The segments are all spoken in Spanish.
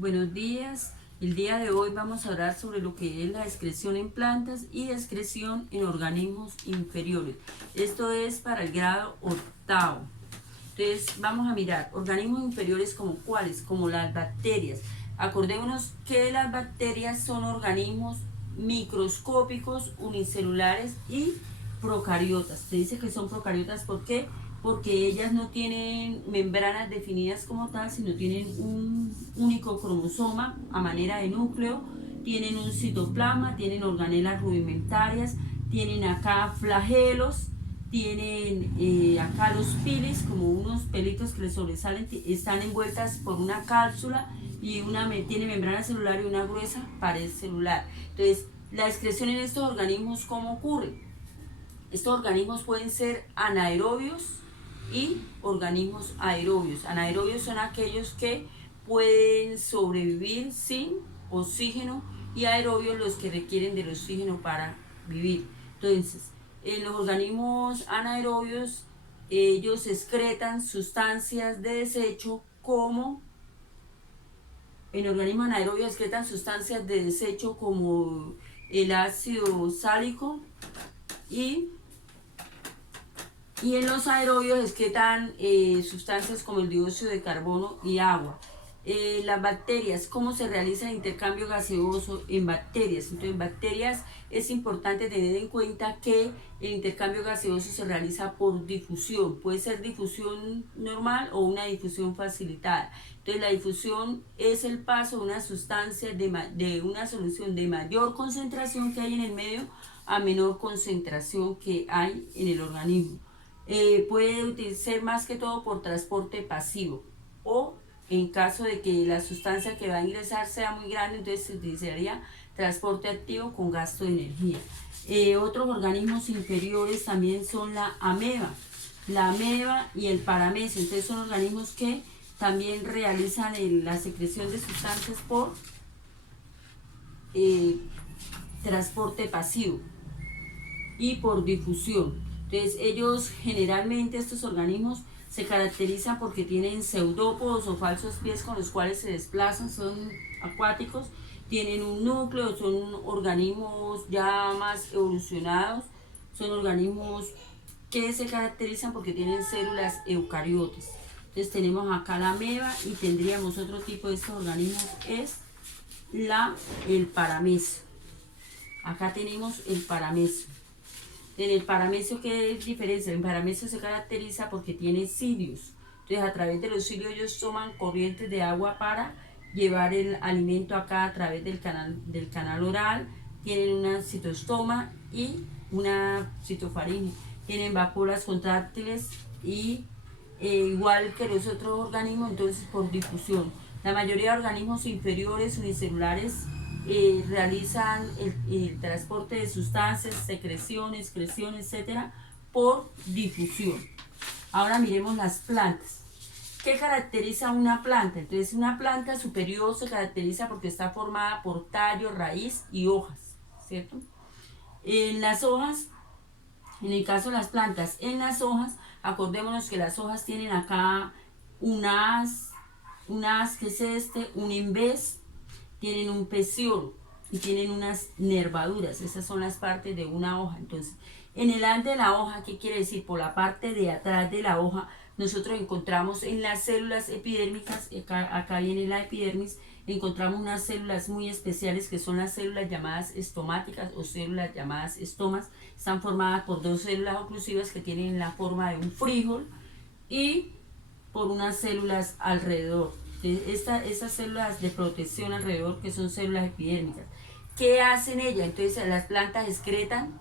Buenos días. El día de hoy vamos a hablar sobre lo que es la excreción en plantas y excreción en organismos inferiores. Esto es para el grado octavo. Entonces vamos a mirar organismos inferiores como cuáles, como las bacterias. Acordémonos que las bacterias son organismos microscópicos, unicelulares y procariotas. Se dice que son procariotas, ¿por qué? Porque ellas no tienen membranas definidas como tal, sino tienen un único cromosoma a manera de núcleo, tienen un citoplasma, tienen organelas rudimentarias, tienen acá flagelos, tienen acá los pilis, como unos pelitos que les sobresalen, están envueltas por una cápsula y una tiene membrana celular y una gruesa pared celular. Entonces, la excreción en estos organismos, ¿cómo ocurre? Estos organismos pueden ser anaerobios y organismos aerobios. Anaerobios son aquellos que pueden sobrevivir sin oxígeno y aerobios los que requieren del oxígeno para vivir. Entonces, en los organismos anaerobios, ellos excretan sustancias de desecho como en organismos anaerobios excretan sustancias de desecho como el ácido sálico y en los aerobios excretan sustancias como el dióxido de carbono y agua. Las bacterias, ¿cómo se realiza el intercambio gaseoso en bacterias? Entonces, en bacterias es importante tener en cuenta que el intercambio gaseoso se realiza por difusión. Puede ser difusión normal o una difusión facilitada. Entonces, la difusión es el paso de una sustancia de una solución de mayor concentración que hay en el medio a menor concentración que hay en el organismo. Puede ser más que todo por transporte pasivo o en caso de que la sustancia que va a ingresar sea muy grande, entonces se utilizaría transporte activo con gasto de energía. Otros organismos inferiores también son la ameba y el paramecio. Entonces son organismos que también realizan la secreción de sustancias por transporte pasivo y por difusión. Entonces ellos generalmente, estos organismos, se caracterizan porque tienen pseudópodos o falsos pies con los cuales se desplazan, son acuáticos, tienen un núcleo, son organismos ya más evolucionados, son organismos que se caracterizan porque tienen células eucariotas. Entonces tenemos acá la ameba y tendríamos otro tipo de estos organismos, es el paramecio. Acá tenemos el paramecio. En el paramecio, ¿qué diferencia? El paramecio se caracteriza porque tiene cilios. Entonces, a través de los cilios ellos toman corrientes de agua para llevar el alimento acá a través del canal oral. Tienen una citostoma y una citofaringe. Tienen vacuolas contráctiles y igual que los otros organismos, entonces por difusión. La mayoría de organismos inferiores unicelulares realizan el transporte de sustancias, secreciones, excreciones, etcétera, por difusión. Ahora miremos las plantas. ¿Qué caracteriza una planta? Entonces, una planta superior se caracteriza porque está formada por tallo, raíz y hojas, ¿cierto? En las hojas, en el caso de las plantas, en las hojas, acordémonos que las hojas tienen acá un haz, ¿qué es este? Un embés, tienen un peciolo y tienen unas nervaduras. Esas son las partes de una hoja. Entonces, en el haz de la hoja, ¿qué quiere decir? Por la parte de atrás de la hoja, nosotros encontramos en las células epidérmicas, acá viene la epidermis, encontramos unas células muy especiales que son las células llamadas estomáticas o células llamadas estomas. Están formadas por dos células oclusivas que tienen la forma de un frijol y por unas células alrededor. Estas células de protección alrededor, que son células epidérmicas. ¿Qué hacen ellas? Entonces las plantas excretan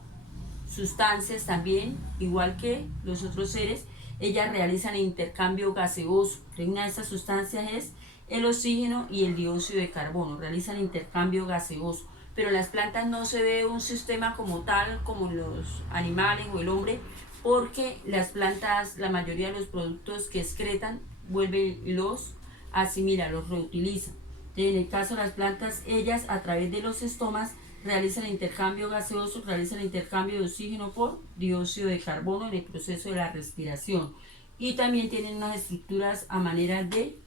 sustancias también, igual que los otros seres. Ellas realizan intercambio gaseoso. Una de estas sustancias es el oxígeno y el dióxido de carbono. Realizan intercambio gaseoso. Pero en las plantas no se ve un sistema como tal, como los animales o el hombre, porque las plantas, la mayoría de los productos que excretan, vuelven los asimila, los reutiliza. En el caso de las plantas, ellas a través de los estomas realizan el intercambio gaseoso, realizan el intercambio de oxígeno por dióxido de carbono en el proceso de la respiración. Y también tienen unas estructuras a manera de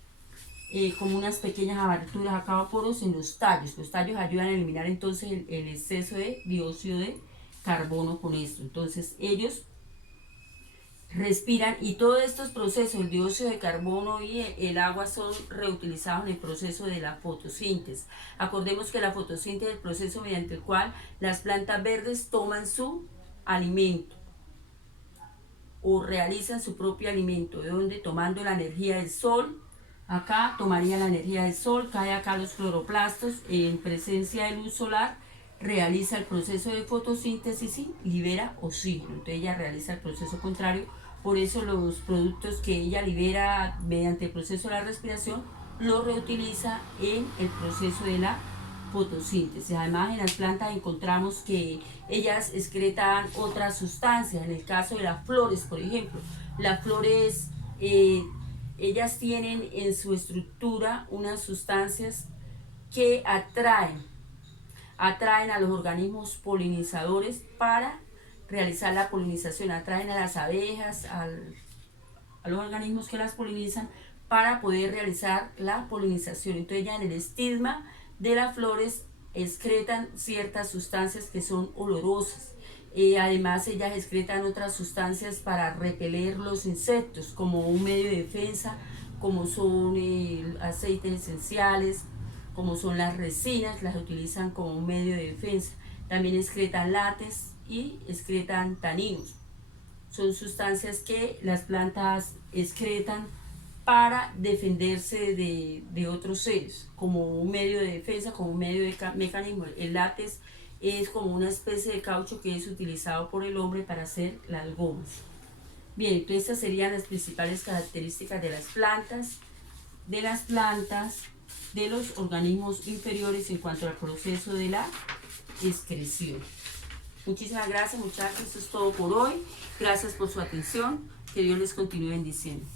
como unas pequeñas aberturas acá, poros en los tallos. Los tallos ayudan a eliminar entonces el exceso de dióxido de carbono con esto. Entonces ellos respiran y todos estos procesos, el dióxido de carbono y el agua, son reutilizados en el proceso de la fotosíntesis. Acordemos que la fotosíntesis es el proceso mediante el cual las plantas verdes toman su alimento o realizan su propio alimento, de donde tomando la energía del sol. Acá tomaría la energía del sol, cae acá los cloroplastos, en presencia de luz solar realiza el proceso de fotosíntesis y libera oxígeno. Entonces ella realiza el proceso contrario, por eso los productos que ella libera mediante el proceso de la respiración los reutiliza en el proceso de la fotosíntesis. Además, en las plantas encontramos que ellas excretan otras sustancias. En el caso de las flores, por ejemplo, las flores ellas tienen en su estructura unas sustancias que atraen a los organismos polinizadores para realizar la polinización, atraen a las abejas, a los organismos que las polinizan para poder realizar la polinización. Entonces ya en el estigma de las flores excretan ciertas sustancias que son olorosas. Además ellas excretan otras sustancias para repeler los insectos como un medio de defensa, como son aceites esenciales, como son las resinas, las utilizan como un medio de defensa. También excretan látex y excretan taninos. Son sustancias que las plantas excretan para defenderse de otros seres, como un medio de defensa, como un medio de mecanismo. El látex es como una especie de caucho que es utilizado por el hombre para hacer las gomas. Bien, entonces estas serían las principales características de las plantas, de los organismos inferiores en cuanto al proceso de la excreción. Muchísimas gracias, muchachos, esto es todo por hoy. Gracias por su atención, que Dios les continúe bendiciendo.